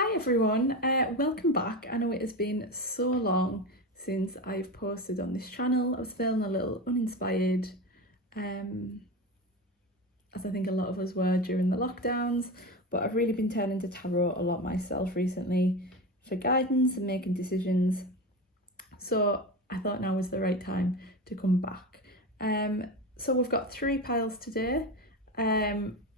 Hi everyone, welcome back. I know it has been so long since I've posted on this channel. I was feeling a little uninspired, as I think a lot of us were during the lockdowns, but I've really been turning to tarot a lot myself recently for guidance and making decisions. So I thought now was the right time to come back. So we've got 3 piles today.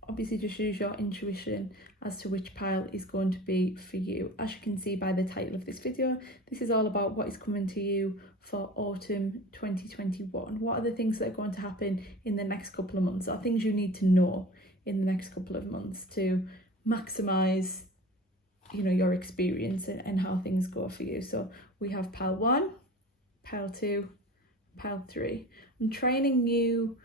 Obviously just use your intuition as to which pile is going to be for you. As you can see by the title of this video, this is all about what is coming to you for autumn 2021. What are the things that are going to happen in the next couple of months, or things you need to know in the next couple of months to maximise, your experience and how things go for you. So we have pile 1, pile 2, pile 3. I'm training you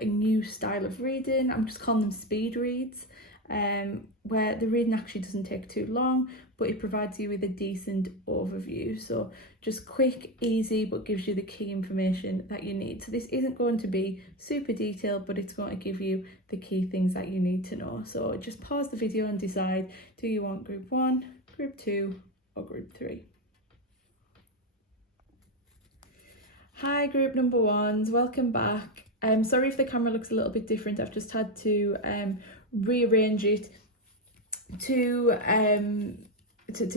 a new style of reading. I'm just calling them speed reads, where the reading actually doesn't take too long, but it provides you with a decent overview. So just quick, easy, but gives you the key information that you need. So this isn't going to be super detailed, but it's going to give you the key things that you need to know. So just pause the video and decide, do you want group 1, group 2, or group 3? Hi group number 1s, welcome back. Sorry if the camera looks a little bit different. I've just had to rearrange it to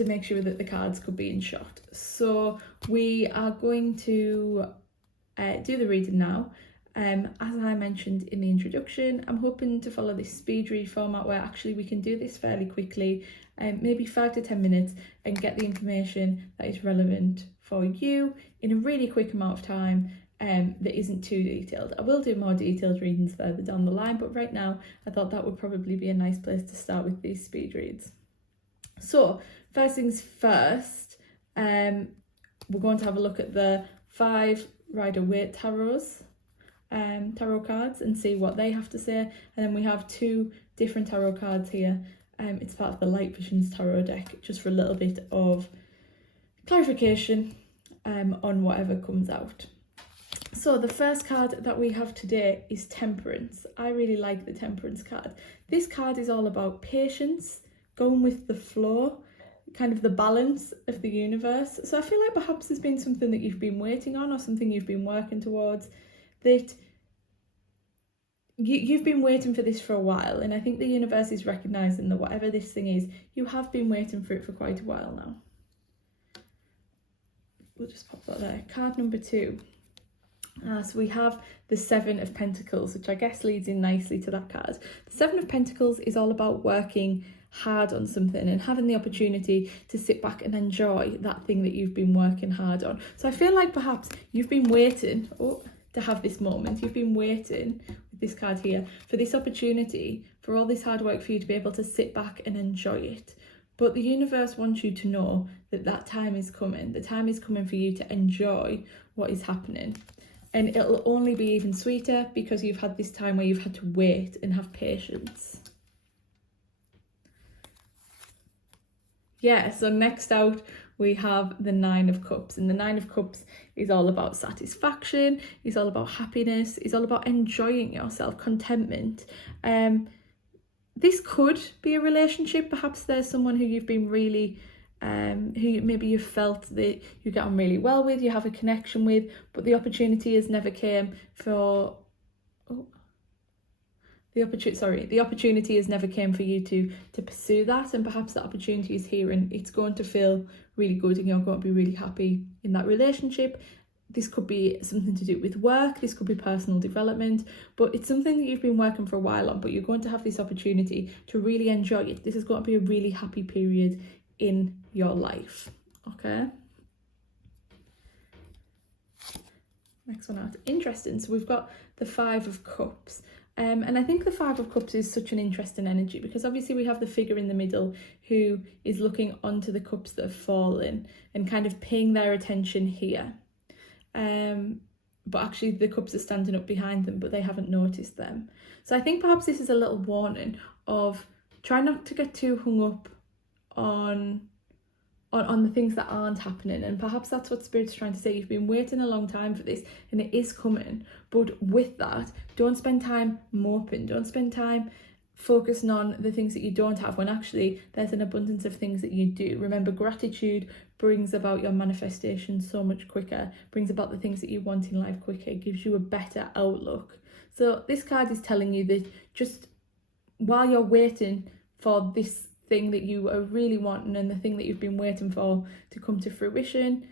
make sure that the cards could be in shot. So we are going to do the reading now. As I mentioned in the introduction, I'm hoping to follow this speed read format where actually we can do this fairly quickly, maybe 5 to 10 minutes, and get the information that is relevant for you in a really quick amount of time. That isn't too detailed. I will do more detailed readings further down the line, but right now I thought that would probably be a nice place to start with these speed reads. So first things first, we're going to have a look at the 5 Rider-Waite tarots, tarot cards, and see what they have to say. And then we have 2 different tarot cards here. It's part of the Light Visions tarot deck, just for a little bit of clarification on whatever comes out. So the first card that we have today is Temperance. I really like the Temperance card. This card is all about patience, going with the flow, kind of the balance of the universe. So I feel like perhaps there's been something that you've been waiting on, or something you've been working towards, that you've been waiting for this for a while. And I think the universe is recognising that whatever this thing is, you have been waiting for it for quite a while now. We'll just pop that there. Card number 2. So we have the 7 of Pentacles, which I guess leads in nicely to that card. The 7 of Pentacles is all about working hard on something and having the opportunity to sit back and enjoy that thing that you've been working hard on. So I feel like perhaps you've been waiting to have this moment. You've been waiting with this card here for this opportunity, for all this hard work for you to be able to sit back and enjoy it. But the universe wants you to know that that time is coming. The time is coming for you to enjoy what is happening. And it'll only be even sweeter because you've had this time where you've had to wait and have patience. Yeah, so next out we have the 9 of Cups. And the 9 of Cups is all about satisfaction, it's all about happiness, it's all about enjoying yourself, contentment. This could be a relationship. Perhaps there's someone who you've been really who maybe you felt that you get on really well with, you have a connection with, but the opportunity has never came for the opportunity has never came for you to pursue that, and perhaps that opportunity is here and it's going to feel really good and you're going to be really happy in that relationship. This could be something to do with work, this could be personal development, but it's something that you've been working for a while on, but you're going to have this opportunity to really enjoy it. This is going to be a really happy period in your life. Okay, next one out. Interesting. So we've got the 5 of Cups, and I think the 5 of Cups is such an interesting energy because obviously we have the figure in the middle who is looking onto the cups that have fallen and kind of paying their attention here, but actually the cups are standing up behind them, but they haven't noticed them. So I think perhaps this is a little warning of try not to get too hung up on the things that aren't happening, and perhaps that's what Spirit's trying to say. You've been waiting a long time for this and it is coming, but with that, don't spend time moping, don't spend time focusing on the things that you don't have when actually there's an abundance of things that you do. Remember, gratitude brings about your manifestation so much quicker, brings about the things that you want in life quicker, gives you a better outlook. So this card is telling you that just while you're waiting for this thing that you are really wanting and the thing that you've been waiting for to come to fruition,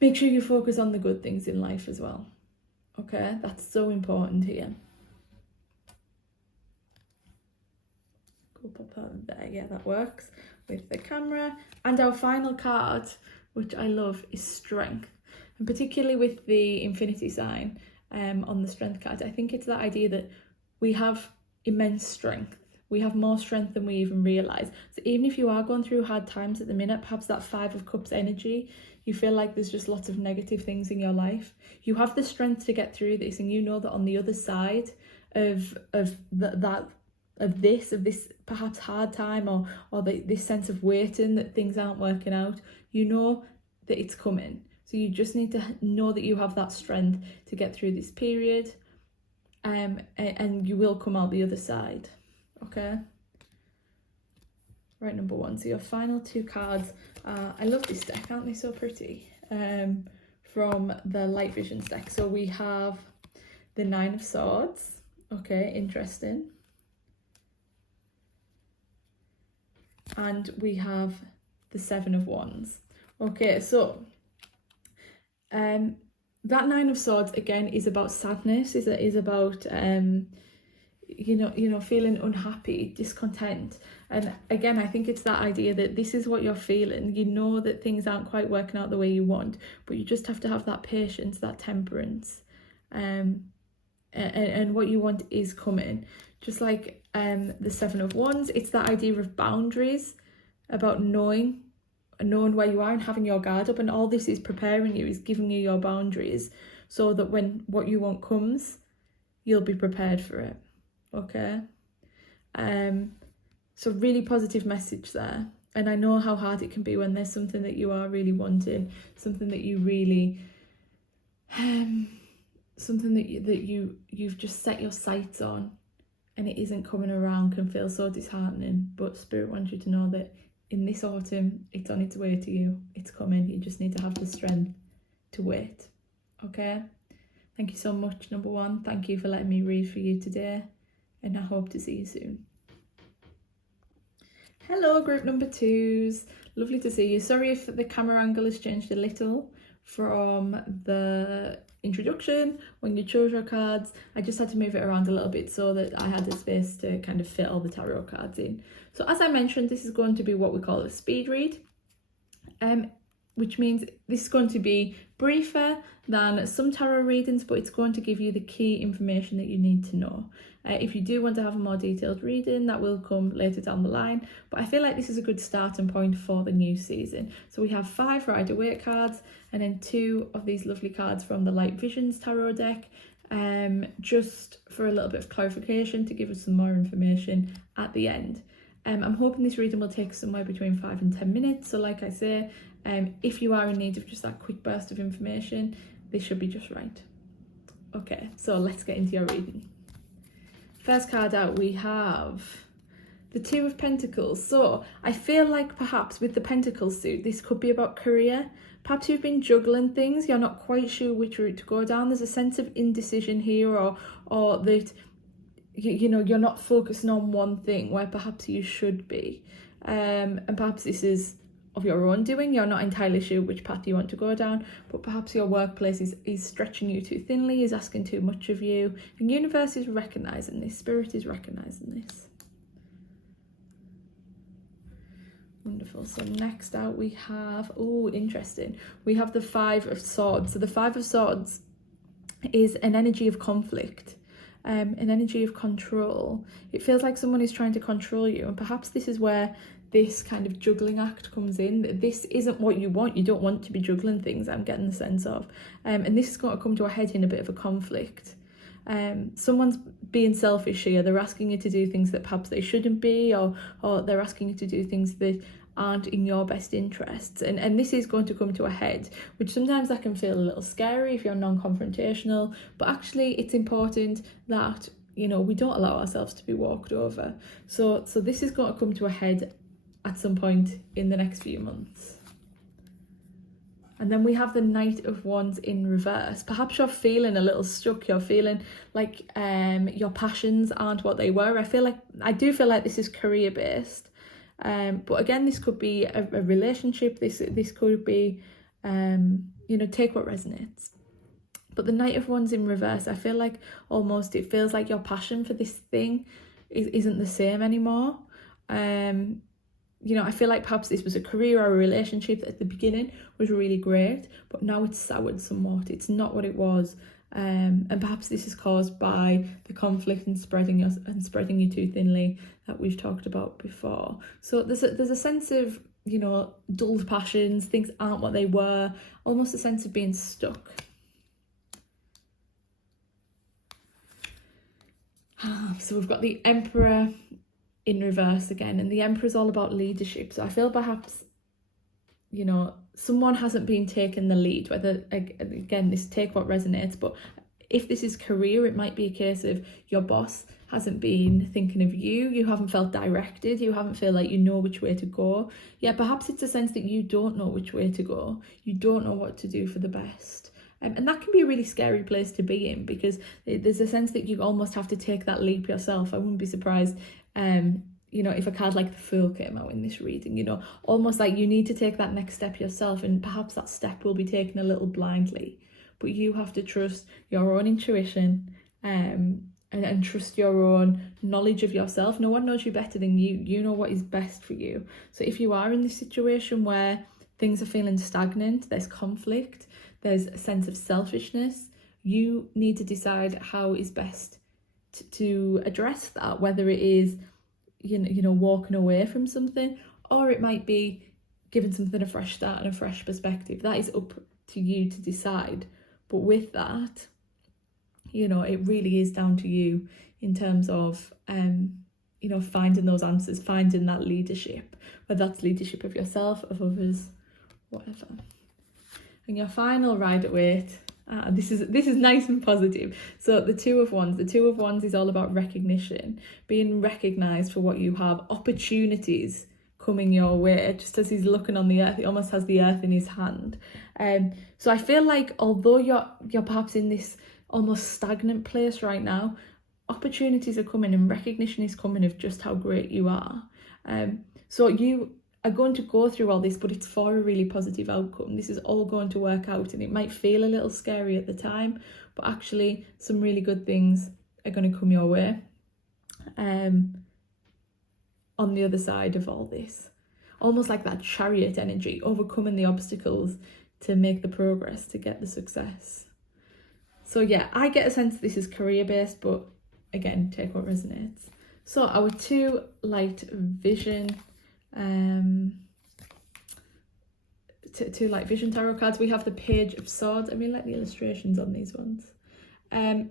make sure you focus on the good things in life as well. Okay, that's so important here. Go pop that there, yeah, that works with the camera. And our final card, which I love, is Strength. And particularly with the infinity sign on the Strength card, I think it's that idea that we have immense strength. We have more strength than we even realise. So even if you are going through hard times at the minute, perhaps that Five of Cups energy, you feel like there's just lots of negative things in your life, you have the strength to get through this, and you know that on the other side of this perhaps hard time or this sense of waiting that things aren't working out, you know that it's coming. So you just need to know that you have that strength to get through this period, and you will come out the other side. Okay, right, number one. So your final two cards, I love this deck, aren't they so pretty, from the Light Visions deck. So we have the Nine of Swords. Okay, interesting. And we have the Seven of Wands. Okay, so that Nine of Swords again is about sadness, is about feeling unhappy, discontent. And again, I think it's that idea that this is what you're feeling. You know that things aren't quite working out the way you want, but you just have to have that patience, that temperance, and what you want is coming. Just like the Seven of Wands, it's that idea of boundaries, about knowing where you are and having your guard up. And all this is preparing you, is giving you your boundaries, so that when what you want comes, you'll be prepared for it. Okay, so really positive message there. And I know how hard it can be when there's something that you are really wanting, something that you really something that you've just set your sights on, and it isn't coming around, can feel so disheartening. But Spirit wants you to know that in this autumn, it's on its way to you. It's coming. You just need to have the strength to wait. Okay, thank you so much, number one. Thank you for letting me read for you today, and I hope to see you soon. Hello, group number twos. Lovely to see you. Sorry if the camera angle has changed a little from the introduction when you chose your cards. I just had to move it around a little bit so that I had the space to kind of fit all the tarot cards in. So as I mentioned, this is going to be what we call a speed read, which means this is going to be briefer than some tarot readings, but it's going to give you the key information that you need to know. If you do want to have a more detailed reading, that will come later down the line, but I feel like this is a good starting point for the new season. So we have 5 Rider-Waite cards, and then 2 of these lovely cards from the Light Visions tarot deck, just for a little bit of clarification, to give us some more information at the end. I'm hoping this reading will take somewhere between 5 and 10 minutes. So like I say, if you are in need of just that quick burst of information, this should be just right. Okay, so let's get into your reading. First card out, we have the Two of Pentacles. So I feel like perhaps with the Pentacles suit, this could be about career. Perhaps you've been juggling things, you're not quite sure which route to go down. There's a sense of indecision here, or that you're not focusing on one thing where perhaps you should be. And perhaps this is of your own doing. You're not entirely sure which path you want to go down, but perhaps your workplace is stretching you too thinly, is asking too much of you, and universe is recognizing this, Spirit is recognizing this. Wonderful. So next out we have, oh, interesting, we have the Five of Swords. So the Five of Swords is an energy of conflict, an energy of control. It feels like someone is trying to control you, and perhaps this is where this kind of juggling act comes in. This isn't what you want. You don't want to be juggling things, I'm getting the sense of. And this is going to come to a head in a bit of a conflict. Someone's being selfish here. They're asking you to do things that perhaps they shouldn't be, or they're asking you to do things that aren't in your best interests. And this is going to come to a head, which sometimes that can feel a little scary if you're non-confrontational, but actually it's important that you know, we don't allow ourselves to be walked over. So this is going to come to a head at some point in the next few months. And then we have the Knight of Wands in reverse. Perhaps you're feeling a little stuck. You're feeling like your passions aren't what they were. I do feel like this is career based. But again, this could be a relationship. This could be, you know, take what resonates. But the Knight of Wands in reverse, I feel like almost it feels like your passion for this thing isn't the same anymore. You know, I feel like perhaps this was a career or a relationship that at the beginning was really great, but now it's soured somewhat. It's not what it was. And perhaps this is caused by the conflict and spreading you too thinly that we've talked about before. So there's a sense of, you know, dulled passions, things aren't what they were, almost a sense of being stuck. So we've got the Emperor in reverse again, and the Emperor is all about leadership. So I feel perhaps, you know, someone hasn't been taking the lead, whether, again, this take what resonates, but if this is career, it might be a case of your boss hasn't been thinking of you, you haven't felt directed, you haven't felt like you know which way to go. Yeah, perhaps it's a sense that you don't know which way to go, you don't know what to do for the best. And that can be a really scary place to be in, because there's a sense that you almost have to take that leap yourself. I wouldn't be surprised, you know, if a card like the Fool came out in this reading, you know, almost like you need to take that next step yourself, and perhaps that step will be taken a little blindly. But you have to trust your own intuition and trust your own knowledge of yourself. No one knows you better than you. You know what is best for you. So if you are in this situation where things are feeling stagnant, there's conflict, there's a sense of selfishness, you need to decide how is best to address that, whether it is, you know, walking away from something, or it might be giving something a fresh start and a fresh perspective. That is up to you to decide. But with that, you know, it really is down to you in terms of, you know, finding those answers, finding that leadership, whether that's leadership of yourself, of others, whatever. And your final rider-waite, this is nice and positive. So the Two of Wands is all about recognition, being recognised for what you have, opportunities coming your way. Just as he's looking on the earth, he almost has the earth in his hand. So I feel like although you're perhaps in this almost stagnant place right now, opportunities are coming and recognition is coming of just how great you are. So you are going to go through all this, but it's for a really positive outcome. This is all going to work out, and it might feel a little scary at the time, but actually some really good things are going to come your way on the other side of all this. Almost like that chariot energy, overcoming the obstacles to make the progress, to get the success. So yeah, I get a sense this is career-based, but again, take what resonates. So our two light vision two light vision tarot cards. We have the Page of Swords. I really like the illustrations on these ones.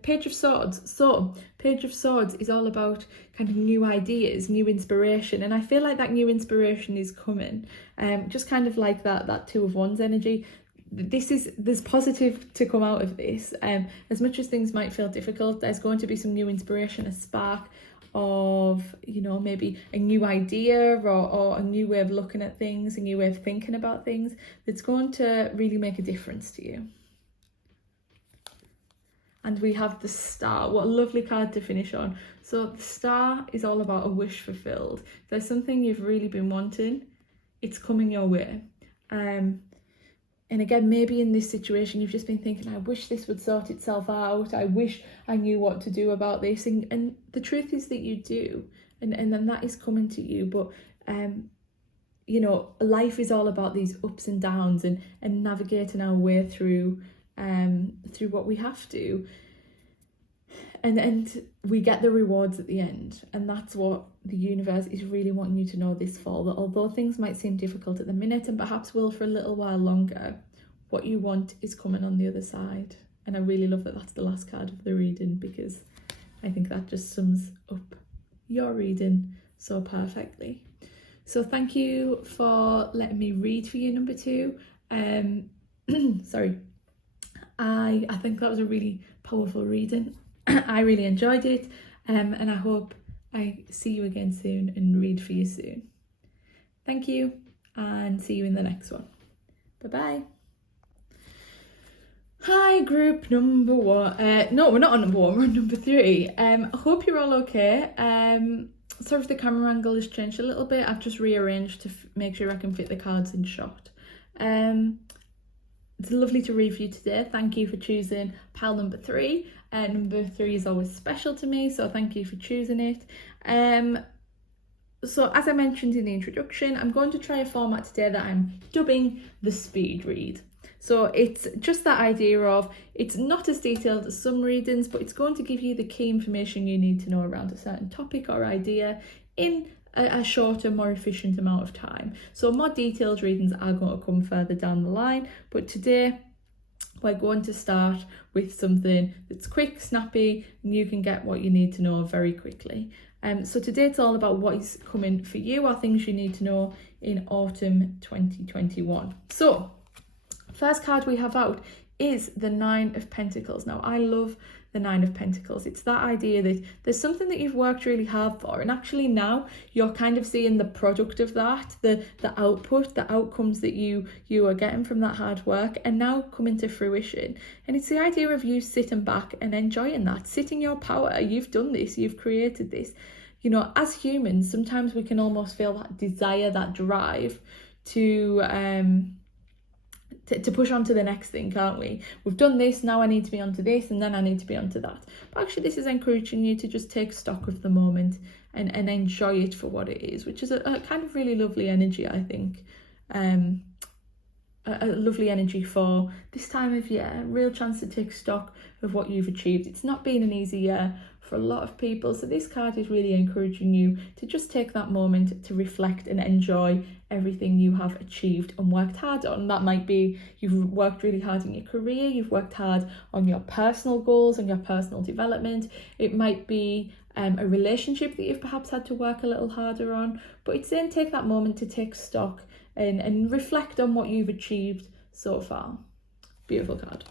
Page of Swords. So Page of Swords is all about kind of new ideas, new inspiration, and I feel like that new inspiration is coming. Just kind of like that Two of Wands energy. There's positive to come out of this. As much as things might feel difficult, there's going to be some new inspiration, a spark of, you know, maybe a new idea or a new way of looking at things, a new way of thinking about things that's going to really make a difference to you. And we have the Star. What a lovely card to finish on. So the Star is all about a wish fulfilled. If there's something you've really been wanting, it's coming your way. And again, maybe in this situation, you've just been thinking, I wish this would sort itself out. I wish I knew what to do about this. And the truth is that you do. And then that is coming to you. But, you know, life is all about these ups and downs and navigating our way through what we have to. And we get the rewards at the end. And that's what the universe is really wanting you to know this fall, that although things might seem difficult at the minute and perhaps will for a little while longer, what you want is coming on the other side. And I really love that that's the last card of the reading, because I think that just sums up your reading so perfectly. So thank you for letting me read for you, number two. Sorry. I think that was a really powerful reading. I really enjoyed it. And I hope I see you again soon and read for you soon. Thank you, and see you in the next one. Bye-bye. Hi, group number one. No, we're not on number one, we're on number 3. I hope you're all okay. Sorry if the camera angle has changed a little bit. I've just rearranged to make sure I can fit the cards in shot. It's lovely to read for you today. Thank you for choosing pile number 3. Number 3 is always special to me, so thank you for choosing it. So as I mentioned in the introduction, I'm going to try a format today that I'm dubbing the speed read. So it's just that idea of, it's not as detailed as some readings, but it's going to give you the key information you need to know around a certain topic or idea in a shorter, more efficient amount of time. So more detailed readings are going to come further down the line, but today we're going to start with something that's quick, snappy, and you can get what you need to know very quickly. So today it's all about what is coming for you, or things you need to know in autumn 2021. So first card we have out is the 9 of Pentacles. Now, I love the 9 of Pentacles. It's that idea that there's something that you've worked really hard for, and actually now you're kind of seeing the product of that, the output, the outcomes that you are getting from that hard work, and now coming to fruition. And it's the idea of you sitting back and enjoying that, sit in your power. You've done this, you've created this. You know, as humans, sometimes we can almost feel that desire, that drive to push on to the next thing, can't we? We've done this, now I need to be onto this, and then I need to be onto that. But actually this is encouraging you to just take stock of the moment and enjoy it for what it is, which is a kind of really lovely energy, I think. A lovely energy for this time of year, real chance to take stock of what you've achieved. It's not been an easy year for a lot of people, so this card is really encouraging you to just take that moment to reflect and enjoy everything you have achieved and worked hard on. That might be you've worked really hard in your career, you've worked hard on your personal goals and your personal development. It might be a relationship that you've perhaps had to work a little harder on, but it's then take that moment to take stock and reflect on what you've achieved so far. Beautiful card.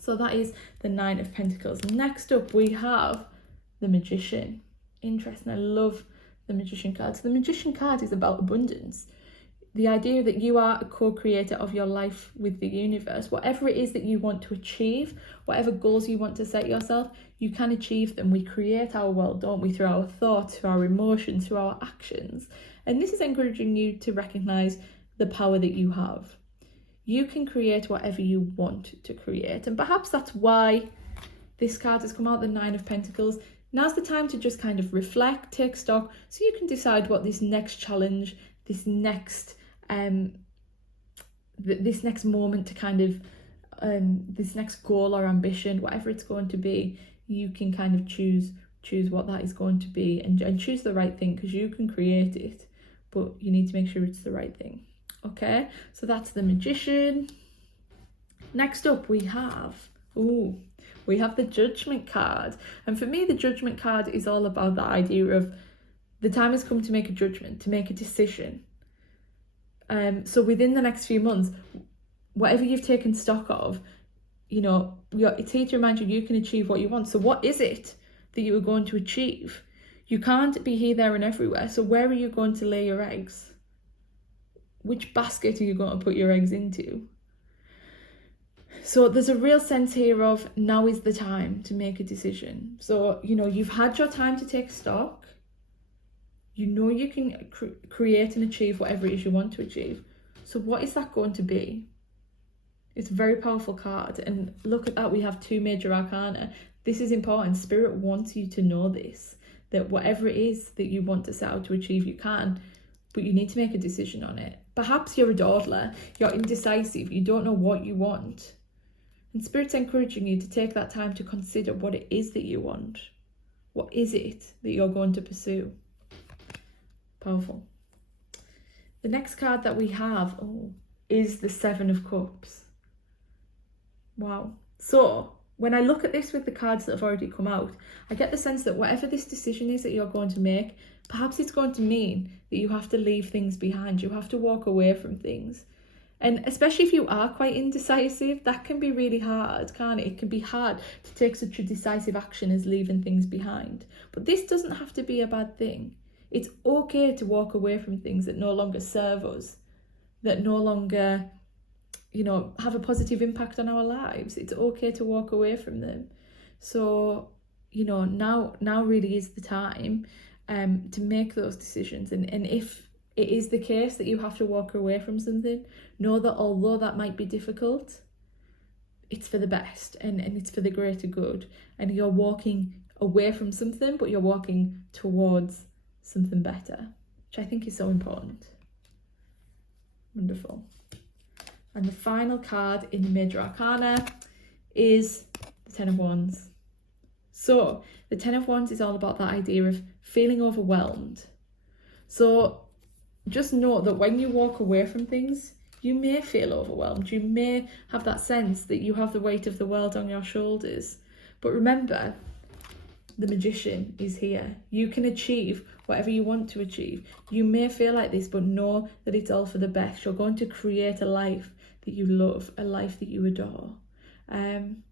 So that is the 9 of Pentacles. Next up we have the Magician. Interesting, I love the Magician card. So the Magician card is about abundance. The idea that you are a co-creator of your life with the universe. Whatever it is that you want to achieve, whatever goals you want to set yourself, you can achieve them. We create our world, don't we? Through our thoughts, through our emotions, through our actions. And this is encouraging you to recognise the power that you have. You can create whatever you want to create. And perhaps that's why this card has come out, the 9 of Pentacles. Now's the time to just kind of reflect, take stock, so you can decide what this next challenge, this next moment to kind of, this next goal or ambition, whatever it's going to be, you can kind of choose what that is going to be and choose the right thing, because you can create it, but you need to make sure it's the right thing. Okay, so that's the Magician. Next up we have the Judgment card. And for me, the Judgment card is all about the idea of the time has come to make a judgment, to make a decision. So within the next few months, whatever you've taken stock of, you know, it's here to remind you you can achieve what you want. So what is it that you are going to achieve? You can't be here, there and everywhere. So where are you going to lay your eggs? Which basket are you going to put your eggs into? So there's a real sense here of now is the time to make a decision. So, you know, you've had your time to take stock. You know you can create and achieve whatever it is you want to achieve. So what is that going to be? It's a very powerful card. And look at that, we have 2 major arcana. This is important. Spirit wants you to know this, that whatever it is that you want to set out to achieve, you can, but you need to make a decision on it. Perhaps you're a dawdler, you're indecisive, you don't know what you want. And Spirit's encouraging you to take that time to consider what it is that you want. What is it that you're going to pursue? Powerful. The next card that we have is the 7 of Cups. Wow. So when I look at this with the cards that have already come out, I get the sense that whatever this decision is that you're going to make, perhaps it's going to mean that you have to leave things behind. You have to walk away from things. And especially if you are quite indecisive, that can be really hard, can't it? It can be hard to take such a decisive action as leaving things behind. But this doesn't have to be a bad thing. It's okay to walk away from things that no longer serve us, that no longer, have a positive impact on our lives. It's okay to walk away from them. So, now really is the time to make those decisions. And if it is the case that you have to walk away from something, know that although that might be difficult, it's for the best and it's for the greater good. And you're walking away from something, but you're walking towards something better, which I think is so important. Wonderful. And the final card in the Major Arcana is the Ten of Wands. So the Ten of Wands is all about that idea of feeling overwhelmed. So just note that when you walk away from things, you may feel overwhelmed. You may have that sense that you have the weight of the world on your shoulders. But remember, the Magician is here. You can achieve whatever you want to achieve. You may feel like this, but know that it's all for the best. You're going to create a life that you love, a life that you adore. And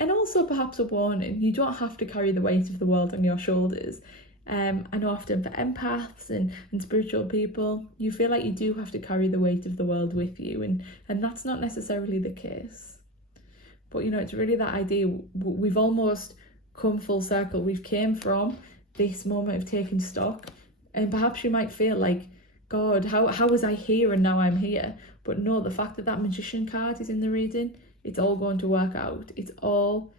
also perhaps a warning, you don't have to carry the weight of the world on your shoulders. I know often for empaths and spiritual people, you feel like you do have to carry the weight of the world with you, and that's not necessarily the case. But it's really that idea, we've almost come full circle. We've came from this moment of taking stock, and perhaps you might feel like, God, how was I here and now I'm here? But no, the fact that Magician card is in the reading, it's all going to work out. It's all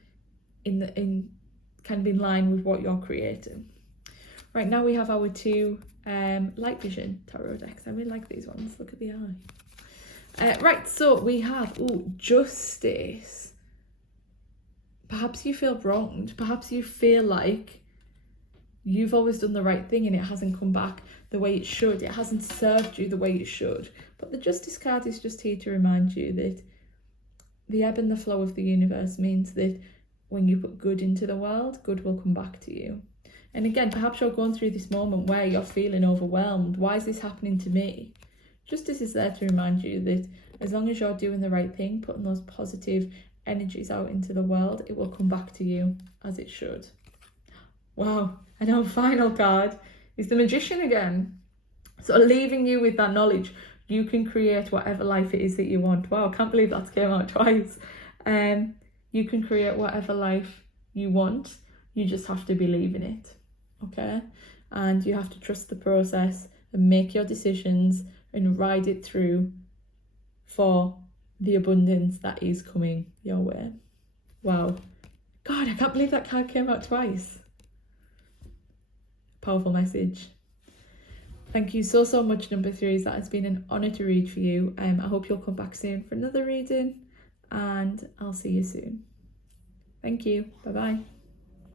in line with what you're creating. Right, now we have our two light vision tarot decks. I really like these ones. Look at the eye. Right, so we have Justice. Perhaps you feel wronged. Perhaps you feel like you've always done the right thing and it hasn't come back the way it should. It hasn't served you the way it should. But the Justice card is just here to remind you that the ebb and the flow of the universe means that when you put good into the world, good will come back to you. And again, perhaps you're going through this moment where you're feeling overwhelmed. Why is this happening to me? Justice is there to remind you that as long as you're doing the right thing, putting those positive energies out into the world, it will come back to you as it should. Wow. And our final card is the Magician again. So leaving you with that knowledge, you can create whatever life it is that you want. Wow, I can't believe that came out twice. You can create whatever life you want. You just have to believe in it. Okay, and you have to trust the process and make your decisions and ride it through for the abundance that is coming your way. Wow. God, I can't believe that card came out twice. Powerful message. Thank you so much, number 3s. That has been an honour to read for you. I hope you'll come back soon for another reading, and I'll see you soon. Thank you. Bye-bye.